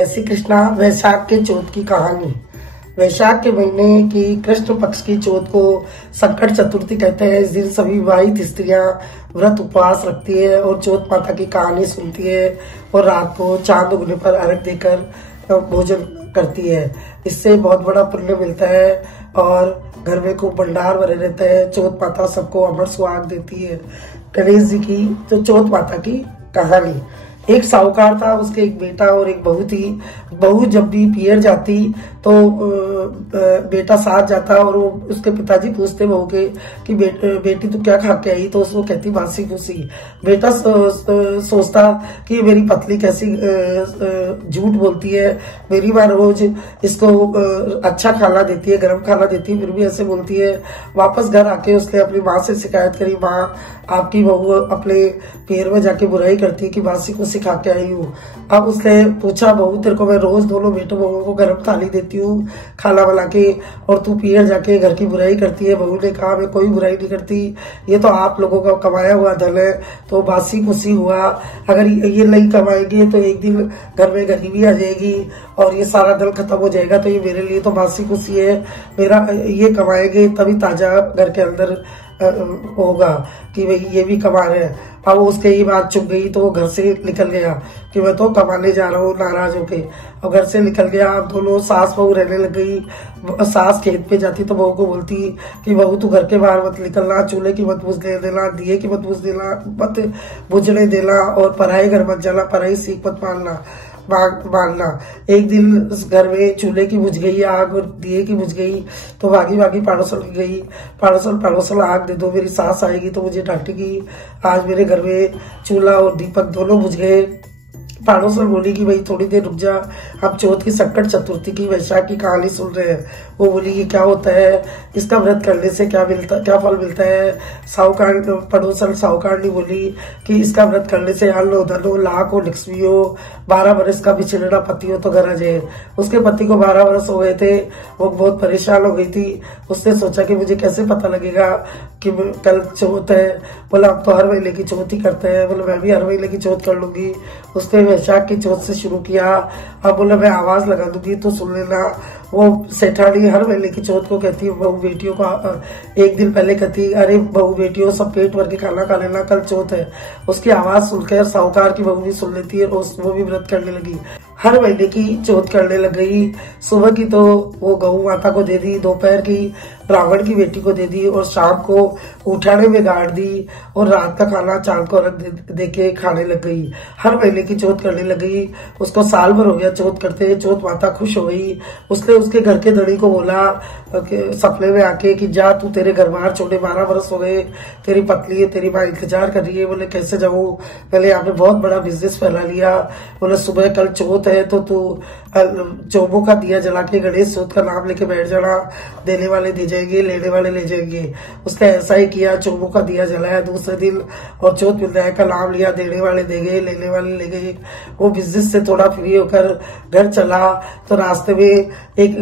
श्री कृष्णा वैशाख के चौथ की कहानी। वैशाख के महीने की कृष्ण पक्ष की चौथ को संकट चतुर्थी कहते हैं। इस दिन सभी विवाहित स्त्रियां व्रत उपवास रखती है और चौथ माता की कहानी सुनती है और रात को चांद उगने पर अर्घ देकर भोजन करती है। इससे बहुत बड़ा पुण्य मिलता है और घर में खूब भंडार भरे रहते हैं। चौथ माता सबको अमर सुहाग देती है। गणेश जी की तो चौथ माता की कहानी। एक साहूकार था, उसके एक बेटा और एक बहू थी। बहू जब भी पियर जाती तो बेटा साथ जाता और वो उसके पिताजी पूछते बहू के कि बेटी तू क्या खा के आई, तो उसको कहती बासी फूसी। बेटा सोचता कि मेरी पतली कैसी झूठ बोलती है, मेरी माँ रोज इसको अच्छा खाना देती है, गर्म खाना देती है, फिर भी ऐसे बोलती है। वापस घर आके उसने अपनी माँ से शिकायत करी, माँ आपकी बहू अपने पैर में जाके बुराई करती है कि बासी को सिखा के आई हूँ। अब उसने पूछा, बहू तेरे को मैं रोज दोनों बेटों बहू को गर्म थाली देती हूँ खाना बना के और तू पियर जाके घर की बुराई करती है। बहू ने कहा मैं कोई बुराई नहीं करती, ये तो आप लोगों का कमाया हुआ धन है, तो बासी कुसी हुआ। अगर ये नहीं कमाएंगे तो एक दिन घर में गरीबी आ जाएगी और ये सारा धन खत्म हो जाएगा, तो ये मेरे लिए तो बासी कुसी है। मेरा ये कमाएंगे तभी ताजा घर के अंदर होगा कि भाई ये भी कमा रहे हैं। अब उसके ये बात चुप गई तो वो घर से निकल गया कि मैं तो कमाने जा रहा हूँ, नाराज होके। और घर से निकल गया। अब दोनों सास बहू रहने लग गई। सास खेत पे जाती तो बहू को बोलती कि बहू तू घर के बाहर मत निकलना, चूल्हे की मत बुझने देना, दिए की मत बुझने देना और पराई घर मत जाना, पराई सीख मत मानना। एक दिन उस घर में चूल्हे की बुझ गई आग और दिए की बुझ गई, तो भागी भागी पड़ोसन की गई। पड़ोसन आग दे दो, मेरी सास आएगी तो मुझे डांटेगी। आज मेरे घर में चूल्हा और दीपक दोनों बुझ गए। पड़ोसन बोली कि भाई थोड़ी देर रुक जा, हम चौथ की संकट चतुर्थी की वैशाख की कहानी सुन रहे हैं। वो बोली कि क्या होता है, इसका व्रत करने से क्या फल मिलता है। पड़ोसन साहूकार ने बोली कि इसका व्रत करने से अन्न हो, धन हो, लाख हो, लक्ष्मी हो, 12 वर्ष का बिछड़ा पति हो तो घर आ जाए। उसके पति को 12 वर्ष हो गए थे, वो बहुत परेशान हो गई थी। उसने सोचा कि मुझे कैसे पता लगेगा कि कल चौथ है। बोला अब तो हर महीने की चौथ ही करते हैं। बोला मैं भी हर महीने की चौथ कर लूंगी। उसने वैशाख की चौथ से शुरू किया। अब बोला मैं आवाज लगा दूंगी तो सुन लेना। वो सेठानी हर महीने की चौथ को कहती है बहू बेटियों का, एक दिन पहले कहती अरे बहू बेटियों सब पेट भर के खाना खा लेना, कल चौथ है। उसकी आवाज सुनकर साहूकार की बहू भी सुन लेती है और वो भी व्रत करने लगी। हर महीने की चौथ करने लग गई। सुबह की तो वो गौ माता को दे दी, दोपहर की ब्राह्मण की बेटी को दे दी और शाम को उठाने में गाड़ दी और रात का खाना चांद को अर्घ दे के खाने लग गई। हर महीने की चौथ करने लग गई। उसको साल भर हो गया चौथ करते। चौथ माता खुश हो गई। उसने उसके घर के धनी को बोला सपने में आके कि जा तू तेरे घर बाहर छोड़े, 12 वर्ष हो गए, तेरी पतली है, तेरी माँ इंतजार कर रही है। बोले कैसे जाऊं, पहले यहाँ पे बहुत बड़ा बिजनेस फैला लिया। बोले सुबह कल चौथ है तो तू चौबों का दिया जला के गणेश चौथ का नाम लेके बैठ जाना, देने वाले दे जाएंगे, लेने वाले ले जाएंगे। उसने ऐसा ही किया, चौबों का दिया जलाया दूसरे दिन और चौथ विनायक का नाम लिया, देने वाले दे गए, लेने वाले ले गए। वो बिजनेस से थोड़ा फ्री होकर घर चला तो रास्ते में एक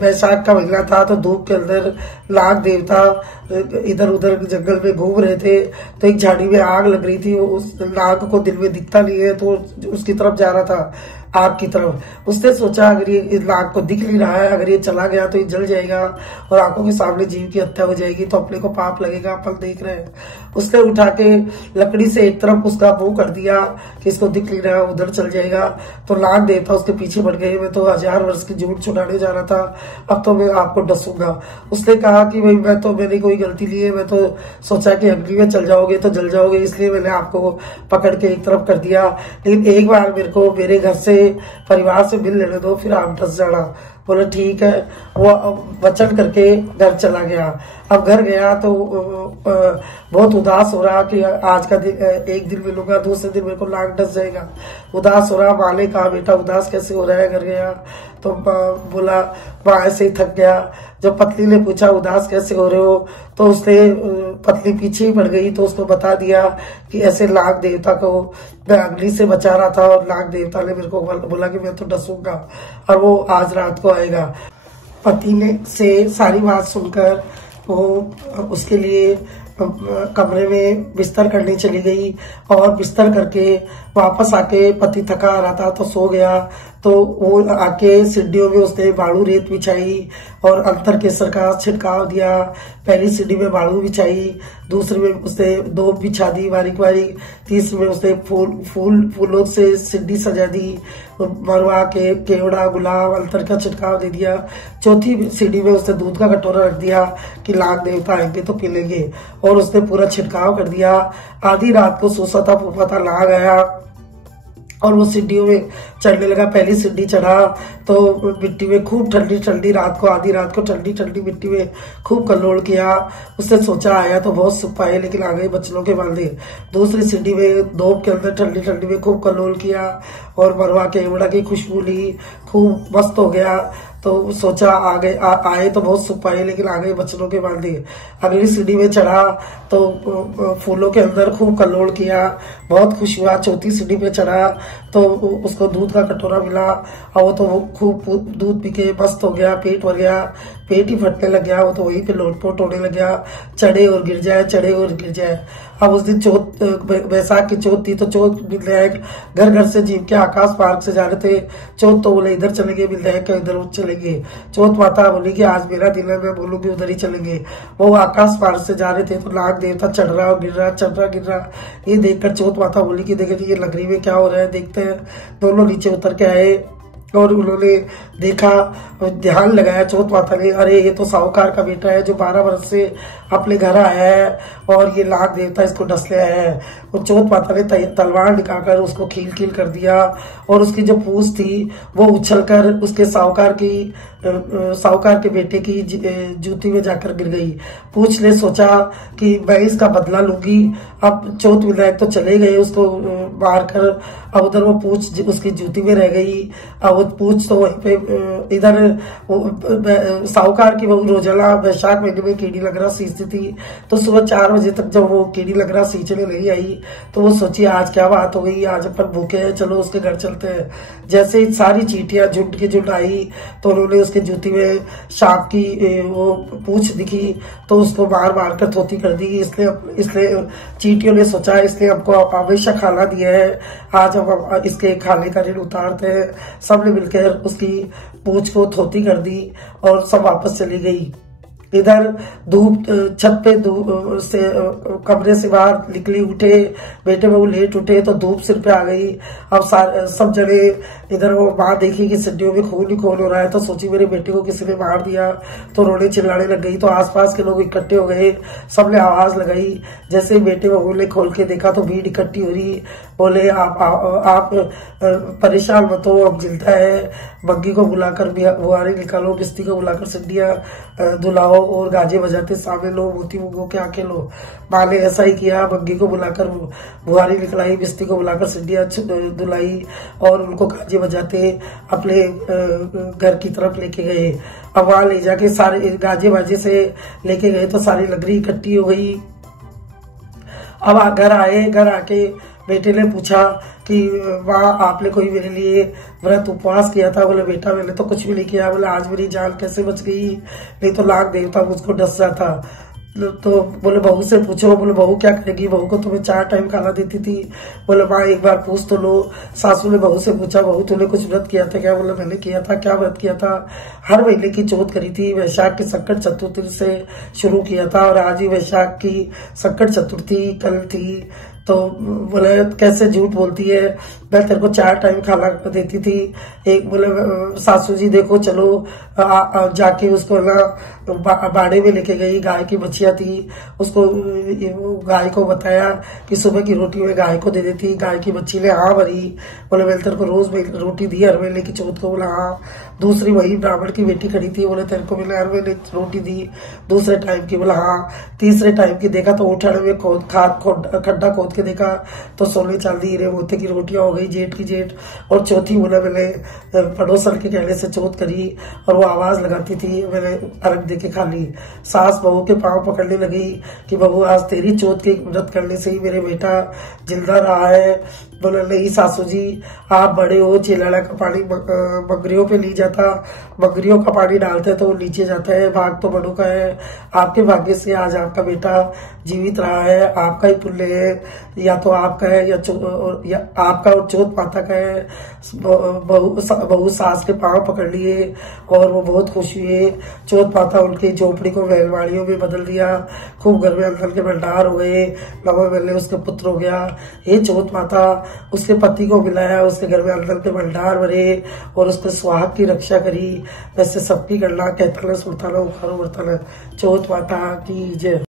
वैशाख का महीना था तो धूप के अंदर नाग देवता इधर उधर जंगल में घूम रहे थे। तो एक झाड़ी में आग लग रही थी। उस नाग को दिन में दिखता नहीं है तो उसकी तरफ जा रहा था, आग की तरफ। उसने सोचा अगर ये इस नाग को दिख नहीं रहा है, अगर ये चला गया तो ये जल जाएगा और आंखों के सामने जीव की हत्या हो जाएगी, तो अपने को पाप लगेगा, अपन देख रहे हैं। उसने उठा के लकड़ी से एक तरफ उसका मुंह कर दिया कि इसको दिख नहीं रहा, उधर चल जाएगा। तो नाग देवता उसके पीछे बढ़ गए। मैं तो 1000 वर्ष की झूठ छुड़ाने जा रहा था, अब तो मैं आपको डसूंगा। उसने कहा कि भाई मैंने कोई गलती नहीं है, मैं तो सोचा कि अग्नि में चल जाओगे तो जल जाओगे, इसलिए मैंने आपको पकड़ के एक तरफ कर दिया। लेकिन एक बार मेरे को मेरे घर से परिवार से मिल लेने दो, फिर आप डस जाना। बोले ठीक है। वो वचन करके घर चला गया। अब घर गया तो बहुत उदास हो रहा कि आज का दिन एक दिन मिलूंगा, दूसरे दिन मेरे को नाक डस जाएगा। उदास हो रहा। माँ ने कहा बेटा उदास कैसे हो रहा है। घर गया तो बोला माँ ऐसे ही थक गया। जब पत्नी ने पूछा उदास कैसे हो रहे हो तो उसने पत्नी पीछे ही पड़ गई तो उसको बता दिया कि ऐसे नाग देवता को मैं अग्नि से बचा रहा था और नाग देवता ने मेरे को बोला कि मैं तो डसूंगा और वो आज रात को आएगा। पति ने से सारी बात सुनकर वो उसके लिए कमरे में बिस्तर करने चली गई और बिस्तर करके वापस आके पति थका आ रहा था तो सो गया। तो वो आके सीढ़ियों में उसने बाड़ू रेत बिछाई और अंतर केसर का छिड़काव दिया। पहली सीढ़ी में बाड़ू बिछाई, दूसरी में उसने दोब बिछा दी बारीक बारीक, तीसरी में उसने फूलों से सीढ़ी सजा दी, मरवा के केवड़ा गुलाब अंतर का छिड़काव दे दिया। चौथी सीढ़ी में उसने दूध का कटोरा रख दिया कि लाख देवता आएंगे तो पी लेंगे, और उसने पूरा छिड़काव कर दिया। आधी रात को सोता फूफा था लाग आया और वो सीढ़ियों में चढ़ने लगा। पहली सीढ़ी चढ़ा तो मिट्टी में खूब ठंडी ठंडी रात को, आधी रात को ठंडी ठंडी मिट्टी में खूब कल्लोल किया। उसने सोचा आया तो बहुत सुख पाए, लेकिन आ गए बचनों के बांधे। दूसरी सीढ़ी में दोब के अंदर ठंडी ठंडी में खूब कल्लोल किया और मरवा के एवड़ा की खुशबू ली, खूब मस्त हो गया। तो सोचा आए तो बहुत सुख पाए, लेकिन आ गए बचनों के बांधे। अगली सीढ़ी में चढ़ा तो फूलों के अंदर खूब कल्लोल किया, बहुत खुश हुआ। चौथी सीढ़ी पे चढ़ा तो उसको दूध का कटोरा मिला और वो तो खूब दूध पी के मस्त हो गया, पेट भर गया, पेट ही फटने लग गया। वो तो वहीं पे लोटपोट होने लग गया, चढ़े और गिर जाए, चढ़े और गिर जाए। अब उस दिन बैसाख की चौथ थी तो चौथ विधायक घर घर से जीव के आकाश पार्क से जा रहे थे। चौथ तो बोले इधर चलेंगे, विधायक इधर चलेंगे। चौथ माता बोली कि आज मेरा दिन है, मैं बोलूंगी उधर ही चलेंगे। वो आकाश पार्क से जा रहे थे तो नाग देवता चढ़ रहा और गिर रहा, चढ़ रहा गिर रहा। ये देखकर चौथ माता बोली कि देखे ये लकड़ी में क्या हो रहा है, देखते हैं। दोनों नीचे उतर के आए और उन्होंने देखा, ध्यान लगाया चौथ माता ने, अरे ये तो साहूकार का बेटा है जो 12 वर्ष से अपने घर आया है और ये नाग देवता इसको डस ले आया है। और चौथ माता ने तलवार निकालकर उसको खील खील कर दिया और उसकी जो पूंछ थी वो उछलकर उसके साहूकार के बेटे की जूती में जाकर गिर गई। पूंछ ने सोचा कि मैं इसका बदला लूंगी। अब चौथ विधायक तो चले गए उसको मारकर, अब उधर वो पूंछ उसकी जूती में रह गई। अब वो पूंछ तो वहीं पे इधर साहूकार की बहू रोजाना बैसाख महीने में कीड़ी लगरा सींचती थी। तो सुबह 4 बजे तक जब वो कीड़ी लगरा सींचने नहीं आई तो वो सोची आज क्या बात हो गई, आज अपन भूखे हैं, चलो उसके घर चलते हैं। जैसे ही सारी चींटियां झुंड की झुंड आई तो उन्होंने उसके जूती में सांप की वो पूंछ दिखी तो उसको मार मार कर धोती कर दी। इसलिए चींटियों ने सोचा इसने हमको हमेशा खाना दिया है, आज हम इसके खाने का ऋण उतारते हैं। सबने मिलकर उसकी पूंछ को धोती कर दी और सब वापस चली गई। इधर धूप छत पे से कमरे से बाहर निकली, उठे बेटे बहू लेट उठे तो धूप सिर पे आ गई। अब सब जने इधर वो माँ देखी कि सीढ़ियों में खून ही खून हो रहा है तो सोची मेरे बेटे को किसी ने मार दिया, तो रोने चिल्लाने लग गई। तो आसपास के लोग इकट्ठे हो गए, सबने आवाज लगाई। जैसे बेटे बहू ने खोल के देखा तो भीड़ इकट्ठी हो रही। बोले आप परेशान मत हो, अब जिंदा है। बग्गी को बुलाकर बुआरी निकालो, बिस्ती को बुलाकर सिड्डियां धुलाओ और गाजे बजाते सामने लो, मोती मुंगो के आंखें लो। माँ ने ऐसा ही किया, बग्गी को बुलाकर बुआरी निकलाई, बिस्ती को बुलाकर सिड्डियां धुलाई और उनको गाजे बजाते अपने घर की तरफ लेके गए। अब वहां ले जाके सारे गाजे बाजे से लेके गए तो सारी लगरी इकट्ठी हो गई। अब घर आए, घर आके बेटे ने पूछा कि माँ आपने कोई मेरे लिए व्रत उपवास किया था? बोले बेटा मैंने तो कुछ भी नहीं किया। बोले आज मेरी जान कैसे बच गई, नहीं तो नाग देवता मुझको डस जाता। तो बोले बहू से पूछो। बोले बहू क्या करेगी, बहू को तुम्हें 4 टाइम खाना देती थी। बोले माँ एक बार पूछ तो लो। सासू ने बहू से पूछा बहू तूने कुछ व्रत किया था क्या? बोले मैंने किया था। क्या व्रत किया था? हर महीने की चौथ करी थी, वैशाख की संकट चतुर्थी से शुरू किया था और आज ही वैशाख की संकट चतुर्थी कल थी। तो बोले कैसे झूठ बोलती है, मैं तेरे को 4 टाइम खाना देती थी। एक बोले सासू जी देखो चलो जाके उसको ना बाड़े में लेके गई, गाय की बच्चियां थी, उसको गाय को बताया कि सुबह की रोटी में गाय को दे देती। गाय की बच्ची ने हाँ भरी। बोले मैंने तेरे को रोज रोटी दी हर महीने की चौथ को? बोला हाँ। दूसरी वही ब्राह्मण की बेटी खड़ी थी, बोले तेरे को मैंने हर महीने रोटी दी दूसरे टाइम की? बोला हाँ। तीसरे टाइम की देखा तो उठाने में खड्डा खोद के देखा तो सोने चांदी हीरे मोती की रोटियां हो गई, जेठ की जेठ। और चौथी बोला मैंने पड़ोसन के कहने से चौथ करी और वो आवाज लगाती थी, मैंने अर्घ देके खा ली। सास बहू के पांव पकड़ने लगी कि बहू आज तेरी चौथ के व्रत करने से ही मेरे बेटा जिंदा रहा है। बोले नहीं सासू जी आप बड़े हो, चिलाला का पानी बकरियों पे ली जाता, बकरियों का पानी डालते तो वो नीचे जाता है, भाग तो बड़ों का है। आपके भाग्य से आज आपका बेटा जीवित रहा है, आपका ही पुण्य है, या तो आपका है या आपका और चौथ माता का है। बहू सास के पांव पकड़ लिए और वो बहुत खुश हुए। चौथ माता उनकी झोपड़ी को महलवाड़ियों में बदल दिया, खूब घर में अंदर के भंडार हो गए, नवे वेले उसके पुत्र हो गया। ये चौथ माता उसके पति को मिलाया, उसके घर में अंदर के भंडार भरे और उसके सुहाग की रक्षा करी। वैसे सबकी गणना कहता न सुनता न उखाड़ो बर्तन। चौथ माता की जय।